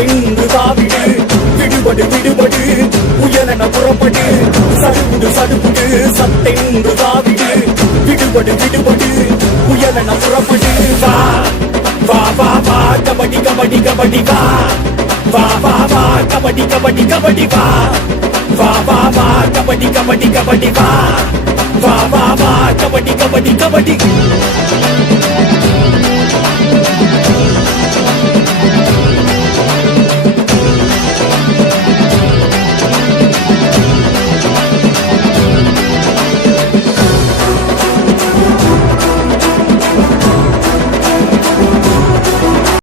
சட்டென்று தாவிடு விடுபடு விடுபடு உயலென புறப்படு சடுகுடு சடுகுடு சட்டென்று தாவிடு விடுபடு விடுபடு உயலென புறப்படு வா வா வா வா கபடி கபடி கபடி வா வா வா வா கபடி கபடி கபடி வா வா வா வா கபடி கபடி கபடி வா வா வா வா கபடி கபடி கபடி